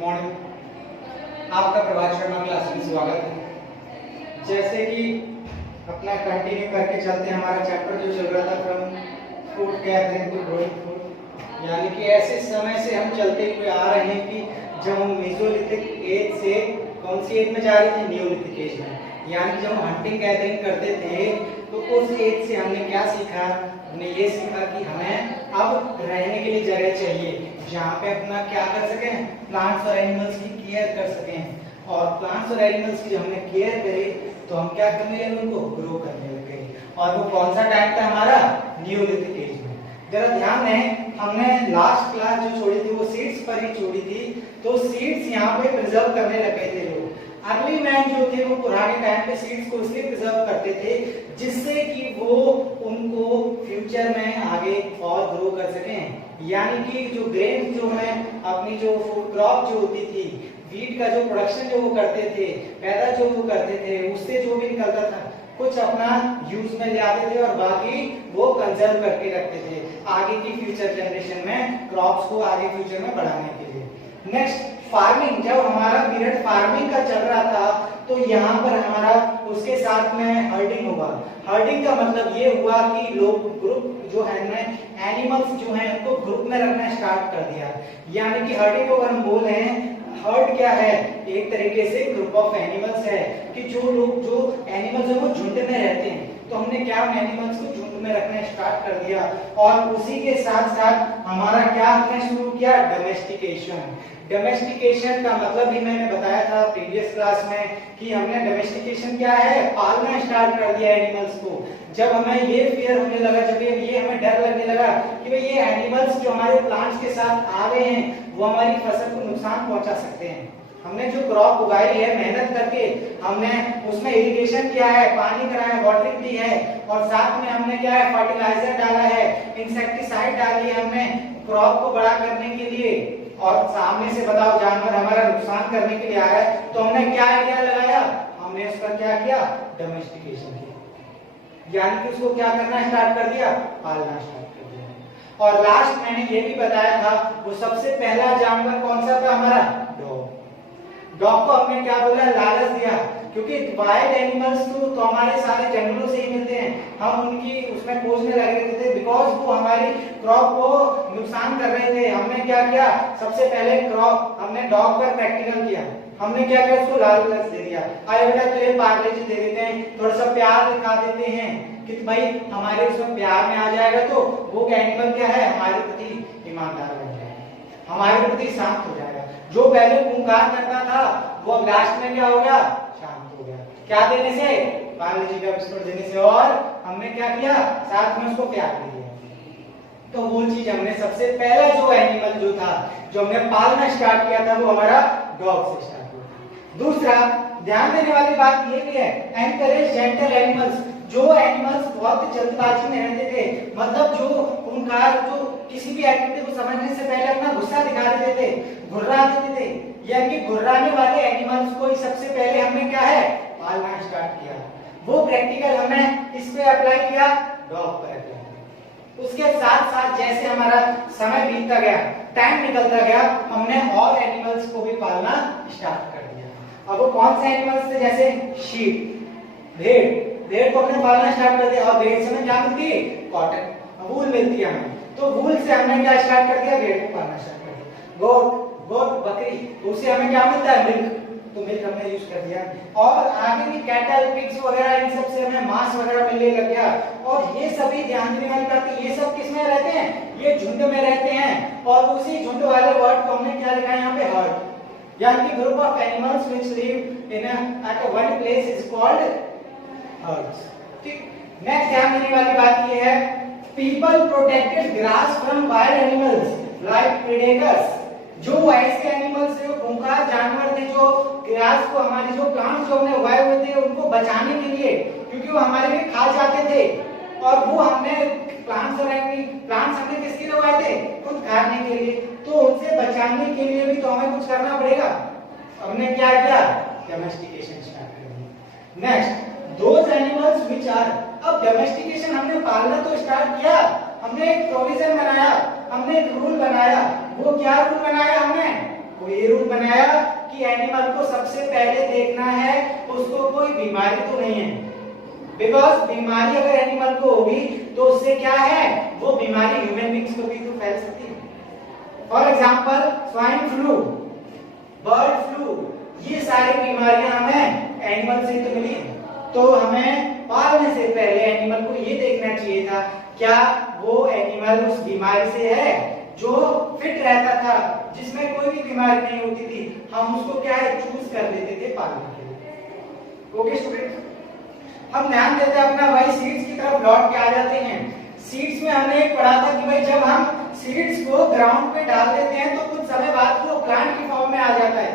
Morning. आपका प्रभात Sharma class में स्वागत है। जैसे कि अपना कंटिन्यू करके चलते हैं, हमारा चैप्टर जो चल रहा था from food gathering to growing food, यानी कि ऐसे समय से हम चलते हुए आ रहे हैं कि जब हम मेसोलिथिक एज से कौन सी एज में जा रहे थे, नियोलिथिक एज में। यानी कि जब हम हंटिंग गैदरिंग करते थे तो उस एज से हमने क्या सीखा, हमने ये सीखा कि हमें अब रहने के लिए जगह चाहिए जहाँ पे अपना क्या कर सकें, प्लांट्स और एनिमल्स की केयर कर सकें। और प्लांट्स और एनिमल्स की जब हमने केयर करी तो हम क्या करने लगे, उनको ग्रो करने लगे। और वो कौन सा टाइम था हमारा, नियोलिथिक एज में। जरा ध्यान दें, हमने लास्ट क्लास जो छोड़ी थी वो सीड्स पर ही छोड़ी थी। तो सीड्स यहाँ पे प्रिजर्व करने लगे थे लोग। अर्ली मैन जो थे वो पुराने टाइम पे सीड्स को इसलिए प्रिजर्व करते थे जिससे कि वो उनको फ्यूचर में आगे और ग्रो कर सकें। यानी कि जो ग्रेन जो है, अपनी जो फूड क्रॉप जो होती थी, वीट का जो प्रोडक्शन जो वो करते थे, पैदा जो वो करते थे, उससे जो भी निकलता था कुछ अपना यूज में ले आते थे और बाकी वो कंजर्व करके रखते थे आगे की फ्यूचर जनरेशन में, क्रॉप्स को आगे फ्यूचर में बढ़ाने के लिए। नेक्स्ट फार्मिंग, जब हमारा पीरियड फार्मिंग का चल रहा था तो यहाँ पर हमारा उसके साथ में हर्डिंग हुआ। हर्डिंग का मतलब ये हुआ कि लोग ग्रुप जो है ना, एनिमल्स जो हैं उनको ग्रुप में रखना स्टार्ट कर दिया। यानी कि हर्डिंग को अगर हम बोल रहे हैं, हर्ड क्या है, एक तरीके से ग्रुप ऑफ एनिमल्स है कि जो लोग जो एनिमल्स है वो झुंड में रहते हैं। तो हमने क्या एनिमल्स को झुंड में रखना स्टार्ट कर दिया और उसी के साथ साथ हमारा क्या हमने शुरू किया, डोमेस्टिकेशन। डोमेस्टिकेशन का मतलब भी मैंने बताया था प्रीवियस क्लास में कि हमने डोमेस्टिकेशन क्या है, पालना स्टार्ट कर दिया एनिमल्स को। जब हमें ये फियर होने लगा, जब ये हमें डर लगने लगा कि भाई ये एनिमल्स जो हमारे प्लांट्स के साथ आ रहे हैं वो हमारी फसल को नुकसान पहुंचा सकते हैं। हमने जो क्रॉप उगाई है मेहनत करके, हमने उसमें इरिगेशन किया है, पानी कराया है, वाटरिंग दी है और साथ में हमने क्या है, फर्टिलाइजर डाला है, इंसेक्टिसाइड डाली है हमने क्रॉप को बड़ा करने के लिए। और सामने से बताओ जानवर हमारा नुकसान करने के लिए आ रहा है तो हमने क्या आइडिया लगाया, हमने उसका क्या किया, डोमेस्टिकेशन किया। यानी कि उसको क्या करना स्टार्ट कर दिया, पालना स्टार्ट कर दिया। और लास्ट मैंने ये भी बताया था वो सबसे पहला जानवर कौन सा था हमारा, डॉग। डॉग को हमने क्या बोला, लालच दिया, क्योंकि वाइल्ड एनिमल्स तो हमारे सारे जंगलों से ही मिलते हैं। हम उनकी उसमें खोजने लगे रहते थे बिकॉज वो हमारी क्रॉप को नुकसान कर रहे थे। हमने क्या किया, सबसे पहले क्रॉप हमने डॉग पर प्रैक्टिकल किया। हमने क्या किया, उसको लालच दे दिया, अरे बेटा तुझे पार्ले जी दे देते हैं, थोड़ा सा प्यार दिखा देते हैं कि भाई हमारे उसमें प्यार में आ जाएगा तो वो एनिमल क्या है, हमारे प्रति ईमानदार बन जाएगा, हमारे प्रति शांत हो जाएगा। जो पहले खूंखार करता था वो अब लास्ट में क्या हो गया, शांत हो गया। क्या देने से, पार्ले जी का बिस्कुट देने से, और हमने क्या किया, साथ में उसको प्यार दे दिया। तो वो चीज हमने सबसे पहला जो एनिमल जो था जो हमने पालना स्टार्ट किया था वो हमारा डॉग से स्टार्ट हुआ। दूसरा ध्यान देने वाली बात ये भी है, एनकरेज जेंटल एनिमल्स। जो एनिमल्स बहुत जल्दबाजी में रहते थे, मतलब जो खूंखार, जो किसी भी एक्टिविटी को समझने से पहले अपना गुस्सा दिखा देते थे, घुर्रा देते थे, यानी कि घुर्राने वाले एनिमल्स को ही सबसे पहले हमने क्या है, पालना स्टार्ट किया। वो प्रैक्टिकल हमने इस पे अप्लाई किया, डॉग पर अप्लाई किया। उसके साथ साथ जैसे हमारा समय बीतता गया, टाइम निकलता गया, हमने और एनिमल्स को भी पालना स्टार्ट कर दिया। अब वो कौन से एनिमल्स थे, जैसे शीप, भेड़। भेड़ को हमने पालना स्टार्ट कर दिया और भेड़ से हमें क्या मिलती है, कॉटन, वूल मिलती है हमें। तो वूल से हमने क्या स्टार्ट कर दिया, भेड़ को पालना स्टार्ट कर दिया। गोट, बकरी, उससे हमें क्या मिलता है, मिल्क, तो मिल्क हमने यूज कर दिया। और आगे भी कैटल, पिग्स वगैरह, इन सब से हमें मांस वगैरह मिलने लग गया। और ये सभी ध्यान देने वाली बात है, ये सब किसमें रहते हैं, ये झुंड में रहते हैं। और उसी झुंड वाले वर्ड को हमने क्या लिखा है यहाँ पे, हर्ड, यानी कि group of animals which live in at one place is called herds. ठीक, नेक्स्ट ध्यान देने वाली बात ये है, people protected grass from wild animals like predators. जो ऐसे एनिमल्स थे, खूंखार जानवर थे, जो ग्रास को, हमारे जो प्लांट्स जो हमने उगाए हुए थे उनको बचाने के लिए, क्योंकि वो हमारे लिए खा जाते थे। और वो हमने प्लांट्स हमने किसके लिए उगाए थे, खुद खाने के लिए। तो उनसे बचाने के लिए भी तो हमें कुछ करना पड़ेगा। हमने क्या किया, डोमेस्टिकेशन स्टार्ट कर दिया। Next, those animals which are, अब डोमेस्टिकेशन हमने पालना तो स्टार्ट किया, हमने एक प्रोविजन बनाया, हमने एक रूल बनाया। वो क्या रूल बनाया हमने, वो ये रूल बनाया कि एनिमल को सबसे पहले देखना है उसको कोई बीमारी तो नहीं है, बिकॉज बीमारी अगर एनिमल को होगी तो उससे क्या है, वो बीमारी ह्यूमन बींग्स को भी तो फैल सकती है। For example swine flu, bird flu, ये सारी बीमारियां हमें एनिमल से तो मिली, तो हमें पालने से पहले एनिमल को ये देखना चाहिए था क्या वो एनिमल उस बीमारी से है जो फिट रहता था, जिसमें कोई भी बीमारी नहीं होती थी, हम उसको क्या है चूज कर लेते थे पालने के लिए। ओके स्टूडेंट्स, हम ध्यान देते हैं अपना भाई सीड्स की तरफ लौट के आ जाते हैं। सीड्स में हमने एक पढ़ा था कि भाई जब हम सीड्स को ग्राउंड पे डाल देते हैं तो कुछ समय बाद वो प्लांट की फॉर्म में आ जाता है,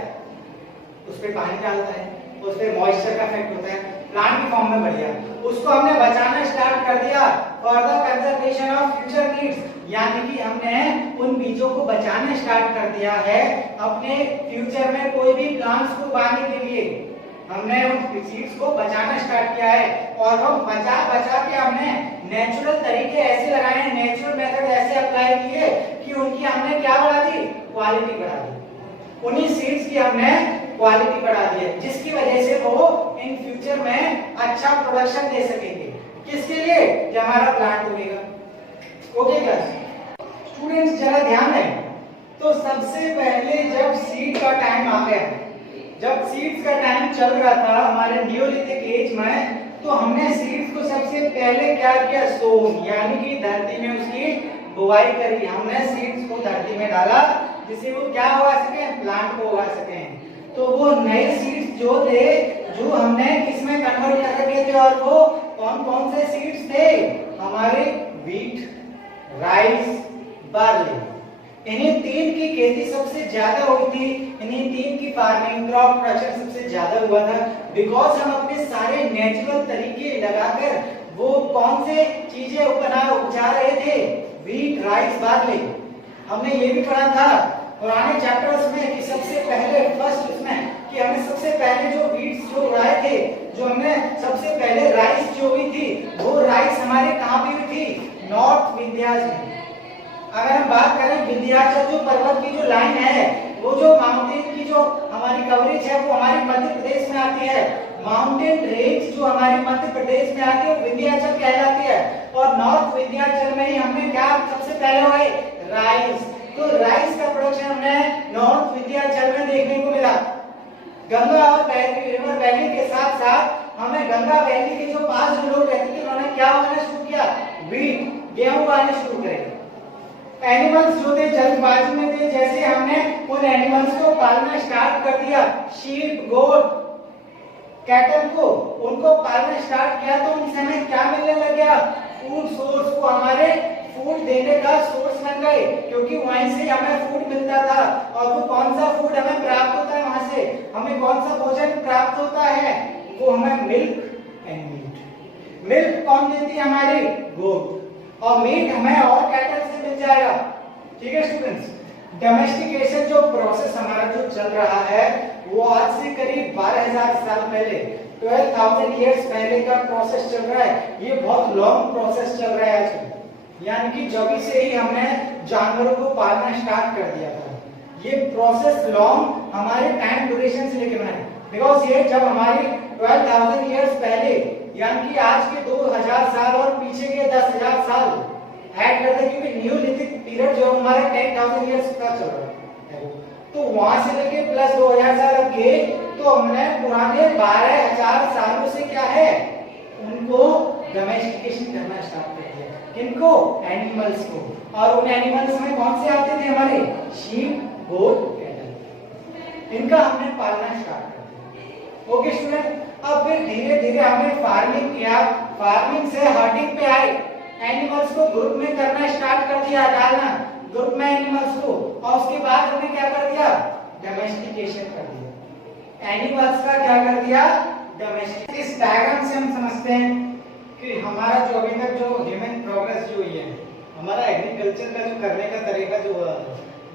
उस पे पानी डालता है, उस पे मॉइस्चर का इफेक्ट होता है, प्लांट की फॉर्म में बढ़ गया, उसको हमने बचाना स्टार्ट कर दिया for the conservation of future needs, यानी कि हमने उन बीजों को बचाना स्टार्ट कर दिया है अपने फ्यूचर में कोई भी प्लांट्स को उगाने के लिए, हमने उन सीड्स को बचाना स्टार्ट किया है। और हम बचा बचा के हमने नेचुरल तरीके ऐसे लगाए हैं, नेचुरल मेथड ऐसे अप्लाई किए कि उनकी हमने क्या बढ़ा दी, क्वालिटी बढ़ा दी, उन्हीं सीड्स की हमने क्वालिटी बढ़ा दी है, जिसकी वजह से वो इन फ्यूचर में अच्छा प्रोडक्शन दे सकेंगे। किसके लिए, जब हमारा प्लांट उगेगा। ओके क्लास स्टूडेंट्स, जरा ध्यान दें, तो सबसे पहले जब सीड का टाइम आ गया, जब सीड्स का टाइम चल रहा था हमारे नियोलिथिक एज में, तो हमने सीड्स को सबसे पहले क्या किया, सोन, यानी कि धरती में उसकी बुआई करी, हमने सीड्स को धरती में डाला जिससे वो क्या उगा सके, प्लांट को उगा सके। तो वो नए सीड्स जो थे जो हमने किसमें कन्वर्ट कर रखे थे, और वो कौन कौन से सीड्स थे, हमारे व्हीट, राइस, बार्ली, इन्हीं तीन की खेती सबसे ज्यादा हुई थी, इन्हीं तीन की फार्मिंग क्रॉप प्रोडक्शन सबसे ज्यादा हुआ था, बिकॉज हम अपने सारे नेचुरल तरीके लगाकर वो कौन से चीजें उपजा रहे थे, व्हीट, राइस, बार्ली। हमने ये भी पढ़ा था पुराने चैप्टर्स में कि सबसे पहले फर्स्ट उसमें कि हमने सबसे पहले जो बीट्स जो उगाए थे, जो हमने सबसे पहले राइस जो हुई थी, वो राइस हमारे कहाँ पे हुई थी, नॉर्थ विंध्याचल में। अगर हम बात करें विंध्याचल जो पर्वत की जो लाइन है, वो जो माउंटेन की जो हमारी कवरेज है वो हमारी मध्य प्रदेश में आती है, माउंटेन रेंज जो हमारी मध्य प्रदेश में आती है वो विंध्याचल कहलाती है, और नॉर्थ विंध्याचल में ही हमने क्या सबसे पहले हुए, राइस। तो राइस का प्रोडक्शन हमने नॉर्थ विंध्याचल में देखने को मिला। गंगा और रिवर वैली के साथ साथ हमें गंगा वैली के जो पास जो लोग रहते थे उन्होंने क्या उगाना शुरू किया, व्हीट, गेहूं उगाने शुरू करे। एनिमल्स जो थे जल्दबाजी में थे, जैसे हमने उन एनिमल्स को पालना स्टार्ट कर दिया, शीप, गोट, कैटल को उनको पालना स्टार्ट किया, तो उनसे हमें क्या मिलने लग गया, फूड सोर्स, को हमारे फूड देने का सोर्स बन गए, क्योंकि वहीं से हमें फूड मिलता था। और वो कौन सा फूड हमें प्राप्त होता है, वहां से हमें कौन सा भोजन प्राप्त होता है, वो हमें मिल्क एंड मीट। मिल्क कौन देती है, हमारी गोट, और मीट हमें और कैटल से मिल जाएगा। ठीक है स्टूडेंट्स, डोमेस्टिकेशन जो प्रोसेस हमारा जो चल रहा है वो आज से करीब 12,000 साल पहले, 12,000 इयर्स पहले का प्रोसेस चल रहा है। ये बहुत लॉन्ग प्रोसेस चल रहा है आज, यानी कि जब से ही हमने जानवरों को पालना स्टार्ट कर दिया था। ये प्रोसेस लॉन्ग हमारे टाइम ड्यूरेशन से लेके बनाए, बिकॉज ये जब हमारी 12,000 इयर्स पहले, यानी कि आज के 2,000 साल और पीछे के 10,000 साल ऐड करते हैं, क्योंकि न्यूलिथिक पीरियड जो हमारा 10,000 इयर्स का चल रहा है, तो वहां से लेके प्लस 2,000 साल के, तो हमने पुराने 12,000 सालों से क्या है, उनको डोमेस्टिकेशन करना स्टार्ट कर दिया। किनको, एनिमल्स को। और उन एनिमल्स में कौन से आते थे, हमारे शीप, गोट, कैटल, इनका हमने पालना स्टार्ट कर दिया। ओके स्टूडेंट, अब फिर धीरे धीरे हमने फार्मिंग किया, फार्मिंग से हर्डिंग पे आए, एनिमल्स को ग्रुप में करना स्टार्ट कर दिया, डालना ग्रुप में एनिमल्स को, और उसके बाद हमने क्या कर दिया, डोमेस्टिकेशन कर दिया, एनिमल्स का क्या कर दिया, डोमेस्टिक। इस डायग्राम से हम समझते हैं कि हमारा जो अभी तक जो ह्यूमन प्रोग्रेस जो हुई है, हमारा एग्रीकल्चर का जो करने का तरीका जो हुआ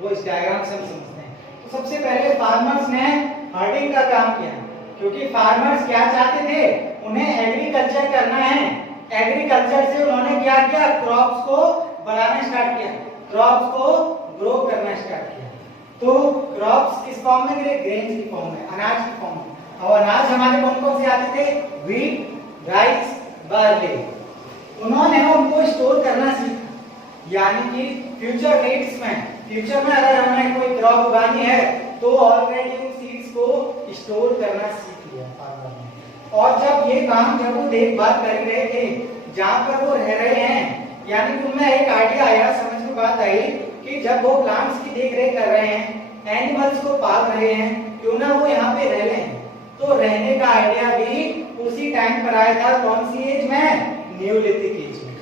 वो इस डायग्राम से हम समझते हैं। तो सबसे पहले फार्मर्स ने हर्डिंग का काम किया, क्योंकि फार्मर्स क्या चाहते थे, उन्हें एग्रीकल्चर करना है। एग्रीकल्चर से उन्होंने क्या किया, क्रॉप्स को बढ़ाना स्टार्ट किया, क्रॉप्स को ग्रो करना स्टार्ट किया। तो क्रॉप्स किस फॉर्म में गिरे? ग्रेन्स की फॉर्म में, अनाज की फॉर्म में। और अनाज हमारे कौन कौन से आते थे? Wheat, rice, barley. उन्होंने उनको स्टोर करना सीखा, यानी कि फ्यूचर नीड्स में, फ्यूचर में अगर हमें कोई क्रॉप उगानी है तो ऑलरेडी उन सीड्स को स्टोर करना सीख लिया फार्मर ने। और जब ये काम जब वो देखभाल कर रहे थे जहाँ पर वो रह रहे हैं, यानी कि उनमें एक आइडिया आया, समझ में बात आई कि जब वो प्लांट्स की देख रेख कर रहे हैं, एनिमल्स को पाल रहे हैं, क्यों ना वो यहाँ पे रह लें। तो रहने का आइडिया भी उसी टाइम पर आया था। कौन सी एज में? न्यूलिथिक एज में।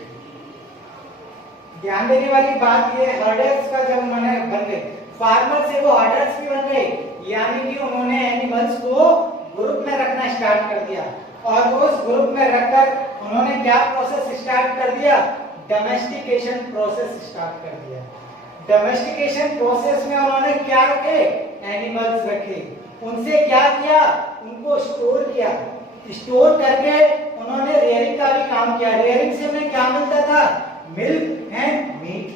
ध्यान देने वाली बात ये, हर्डर्स का जब उन्होंने बन गए फार्मर से, वो हर्डर्स भी बन गए, यानी कि उन्होंने एनिमल्स को ग्रुप में रखना स्टार्ट कर दिया। और उस ग्रुप में रखकर उन्होंने क्या प्रोसेस स्टार्ट कर दिया? डोमेस्टिकेशन प्रोसेस स्टार्ट कर दिया। डोमेस्टिकेशन प्रोसेस में उन्होंने क्या रखे? एनिमल्स रखे। उनसे क्या किया? उनको स्टोर किया। स्टोर करके उन्होंने रेयरिंग का भी काम किया। रेयरिंग से उन्हें क्या मिलता था? Milk and meat.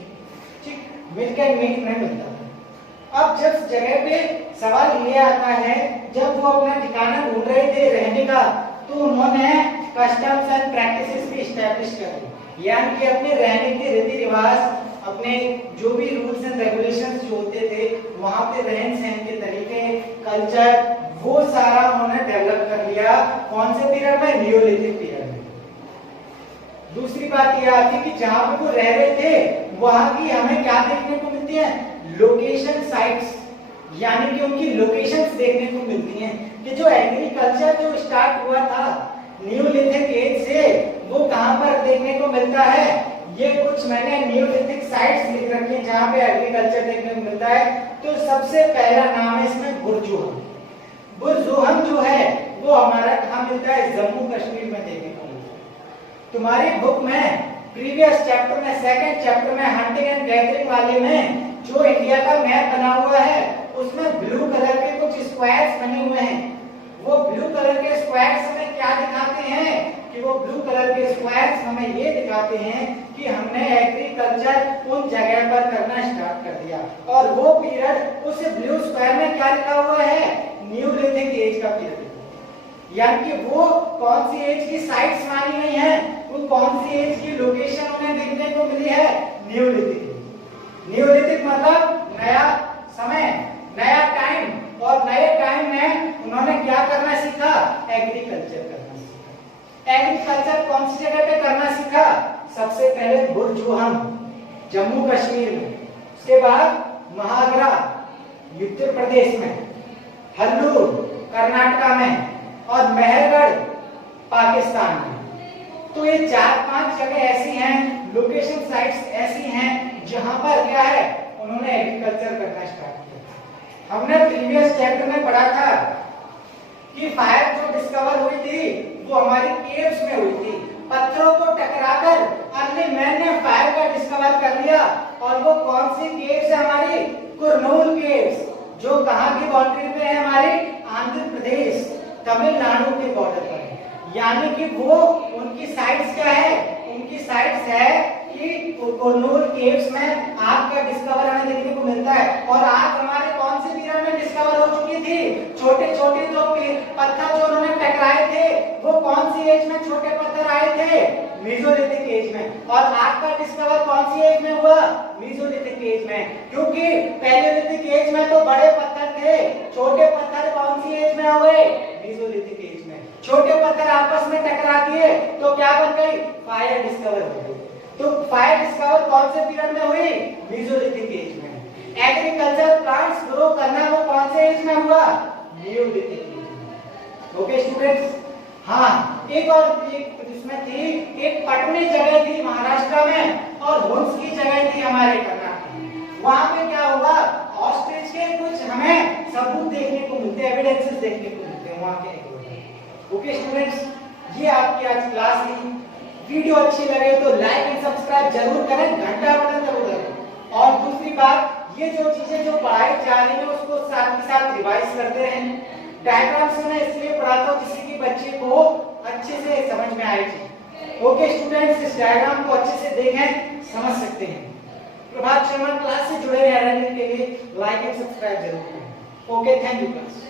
ठीक, मिल्क एंड मीट में मिलता था। अब जब जगह पे सवाल ये आता है, जब वो अपना ठिकाना ढूंढ रहे थे रहने का, तो उन्होंने कस्टम्स एंड प्रैक्टिसेस भी एस्टैब्लिश कर दी, यानी कि अपने रहने के रीति रिवाज, अपने जो भी रूल्स एंड रेगुलेशंस जो होते थे वहां पे रहन सहन के तरीके, कल्चर, वो सारा उन्होंने डेवलप कर लिया। कौन से पीरियड में? न्यूलिथिक पीरियड में। दूसरी बात यह आती है कि जहां पे वो रह रहे थे वहां की हमें क्या देखने को मिलती है? लोकेशन साइट्स, यानी कि उनकी लोकेशंस देखने को मिलती हैं कि जो एग्रीकल्चर जो स्टार्ट हुआ था न्यूलिथिक एज से, वो कहां पर देखने को मिलता है। ये कुछ मैंने न्यूलिथिक साइट्स लिख रखी हैं जहां पे एग्रीकल्चर देखने को मिलता है। तो सबसे पहला नाम है इसमें बुर्जुहम। बुर्जुहम जो है वो हमारा कहां मिलता है? जम्मू कश्मीर में देखने को मिलता है। तुम्हारी बुक में प्रीवियस चैप्टर में, सेकंड चैप्टर में, हंटिंग एंड गैदरिंग वाले में जो इंडिया का मैप बना हुआ है उसमें ब्लू कलर के कुछ स्क्वायर्स बने हुए हैं। वो ब्लू कलर के स्क्वायर्स हमें क्या दिखाते हैं? कि वो ब्लू कलर के स्क्वायर्स हमें ये दिखाते हैं कि हमने एग्रीकल्चर उन जगह पर करना स्टार्ट कर दिया। और वो पीरियड उस ब्लू स्क्वायर में क्या लिखा हुआ है? न्यूलिथिक एज का पीरियड। यानी कि वो कौन सी एज की साइट्स मानी गई है, वो कौन सी एज की लोकेशन उन्हें देखने को मिली है? न्यूलिथिक। न्यूलिथिक मतलब नया समय, नया टाइम। और नए टाइम में उन्होंने क्या करना सीखा? एग्रीकल्चर करना सीखा। एग्रीकल्चर कौन सी जगह पे करना सीखा? सबसे पहले बुर्जुहम जम्मू कश्मीर में, उसके बाद महागरा उत्तर प्रदेश में, हल्लूर कर्नाटका में, और मेहरगढ़ पाकिस्तान में। तो ये 4-5 जगह ऐसी हैं, लोकेशन साइट्स ऐसी हैं जहां पर क्या है? उन्होंने एग्रीकल्चर करना स्टार्ट किया। हमने प्रीवियस चैप्टर में पढ़ा था कि फायर जो डिस्कवर हुई थी वो हमारी केव्स में हुई थी। पत्थरों को टकराकर अर्ली मैन ने फायर का डिस्कवर कर लिया। और वो कौन सी केव्स है? हमारी कुरनूल केव्स, जो कहां की बाउंड्री पे है? हमारी आंध्र प्रदेश तमिलनाडु के बॉर्डर पर है। यानी कि वो उनकी साइट्स क्या है? उनकी साइट्स है कि कुरनूल केव्स में आग का डिस्कवर हमें देखने को मिलता है। और आग हमारे कौन से पीरियड में डिस्कवर हो चुकी थी? छोटे छोटे जो पत्थर जो उन्होंने टकराए थे वो कौन सी एज में छोटे पत्थर आए थे? मेसोलिथिक एज में। और आग का डिस्कवर कौन सी एज में हुआ? मेसोलिथिक एज में। क्योंकि पैलेलिथिक एज में तो बड़े पत्थर थे, छोटे पत्थर कौन सी एज में हुए? मेसोलिथिक एज में। छोटे पत्थर आपस में टकरा दिए तो क्या बन गई? फायर डिस्कवर हो गई। तो फायर डिस्कवर कौन से पीरियड में हुई? मेसोलिथिक एज में। एग्रीकल्चर प्लांट्स ग्रो करना वो कौन से एज में हुआ? न्यूलिथिक एज में। Okay students. हाँ, एक और जिसमें थी, एक पटनी जगह थी महाराष्ट्र में और हुंस की जगह थी हमारे कर्नाटक में। वहां पे क्या हुआ? ऑस्ट्रिच के कुछ हमें सबूत देखने को मिलते हैं, एविडेंसेस देखने को मिलते हैं वहां के। ओके स्टूडेंट्स, ये आपकी आज क्लास थी। वीडियो अच्छी लगे तो लाइक एंड सब्सक्राइब जरूर करें, घंटा बटन जरूर दबाएं। और दूसरी बात, ये जो चीजें जो पढ़ाई जा रही है उसको साथ के साथ रिवाइज करते रहें। डायग्राम्स में इसलिए पढ़ाता हूं जिससे कि बच्चे को अच्छे से समझ में आए। ओके स्टूडेंट्स, इस डायग्राम को अच्छे से देखें, समझ सकते हैं। प्रभात शर्मा क्लास से जुड़े रहने के लिए लाइक एंड सब्सक्राइब जरूर करें। Okay, thank you class.